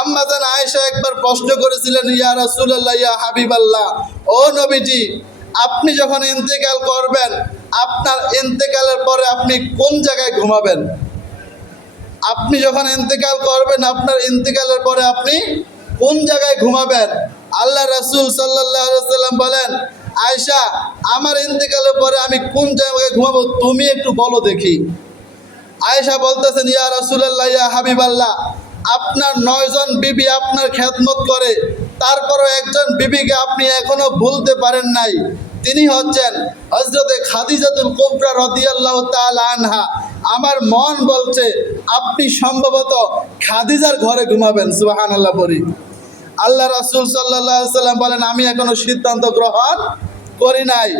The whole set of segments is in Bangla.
আম্মাজান আয়েশা একবার প্রশ্ন করেছিলেন, ইয়া রাসূলুল্লাহ, ইয়া হাবিবাল্লাহ, ও নবীজি, আপনি যখন ইন্তেকাল করবেন, আপনার ইন্তেকালের পরে আপনি কোন জায়গায় ঘুমাবেন? আপনি যখন ইন্তেকাল করবেন, আপনার ইন্তেকালের পরে আপনি কোন জায়গায় ঘুমাবেন? আল্লাহ রাসূল সাল্লাম বলেন, আয়েশা, আমার ইন্তেকালের পরে আমি কোন জায়গায় ঘুমাবো, তুমি একটু বলো দেখি। আয়েশা বলতেছেন, ইয়া রাসূলুল্লাহ, ইয়া হাবিবাল্লাহ আপনার নয়জন বিবি আপনার খেদমত করে, তারপরও একজন বিবিকে আপনি এখনও ভুলতে পারেন নাই। তিনি হচ্ছেন হজরতে খাদিজাতুল কুবরা রাদিয়াল্লাহু আনহা। আমার মন বলছে, আপনি সম্ভবত খাদিজার ঘরে ঘুমাবেন, সুবহানাল্লাহ পরি আল্লাহ রাসূল আলাইহি সাল্লাম বলেন, আমি এখনও সিদ্ধান্ত গ্রহণ করি নাই।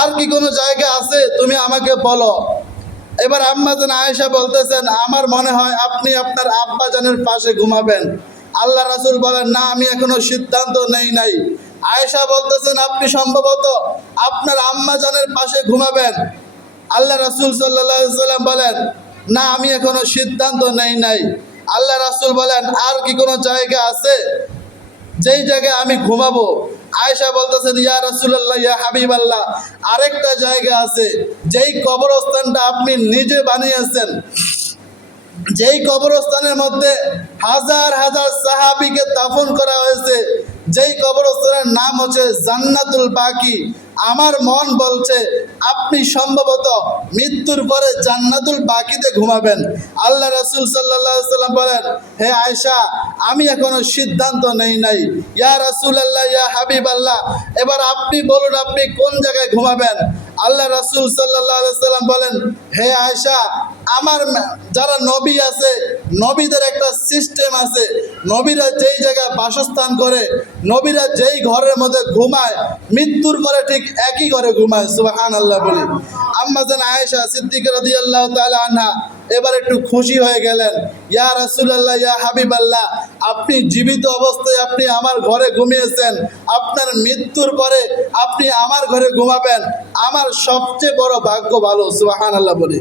আর কি কোনো জায়গা আছে? তুমি আমাকে বলো। এবার আম্মাজান আয়েশা বলতেছেন, আমার মনে হয় আপনি আপনার আব্বাজানের পাশে ঘুমাবেন। আল্লাহ রাসূল বলেন, না, আমি এখনও সিদ্ধান্ত নেই নাই। আয়েশা বলতেছেন, আপনি সম্ভবত আপনার আম্মাজানের পাশে ঘুমাবেন। আল্লাহ রাসূল সাল্লাম বলেন, না, আমি এখনও সিদ্ধান্ত নেই নাই। আল্লাহ রাসূল বলেন, আর কি কোনো জায়গা আছে যেই জায়গায় আমি ঘুমাবো, আয়েশা বলতেছেন ইয়া রসুল্লাহ ইয়া হাবিব আল্লাহ আরেকটা জায়গা আছে, যেই কবরস্থানটা আপনি নিজে বানিয়েছেন, যেই কবরস্থানের মধ্যে হাজার হাজার সাহাবিকে দাফন করা হয়েছে, যেই কবরস্থানের নাম হচ্ছে জান্নাতুল বাকি। আমার মন বলছে, আপনি সম্ভবত মৃত্যুর পরে জান্নাতুল বাকিতে ঘুমাবেন। আল্লাহ রাসুল সাল্লাম বলেন, হে আয়সা আমি এখনও সিদ্ধান্ত নেই নাই। ইয়া রাসূলুল্লাহ, ইয়া হাবিব আল্লাহ এবার আপনি বলুন আপনি কোন জায়গায় ঘুমাবেন? আল্লাহ রাসুল সাল্লাহ সাল্লাম বলেন, হে আয়েশা আমার যারা নবী আছে, নবীদের একটা সিস্টেম আছে। নবীরা যেই জায়গায় বাসস্থান করে, নবীরা যেই ঘরের মধ্যে ঘুমায়, মৃত্যুর পরে ঠিক একই ঘরে ঘুমায় সুবাহান আল্লাহ বলি। আম্মা যেন আয়েশা সিদ্দিক রাদিয়াল্লাহু তাআলা আনহা এবার একটু খুশি হয়ে গেলেন। ইয়া রাসূলুল্লাহ, ইয়া হাবিব আল্লাহ আপনি জীবিত অবস্থায় আপনি আমার ঘরে ঘুমিয়েছেন। আপনার মৃত্যুর পরে আপনি আমার ঘরে ঘুমাবেন। আমার সবচেয়ে বড় ভাগ্য ভালো সুবাহান আল্লাহ বলি।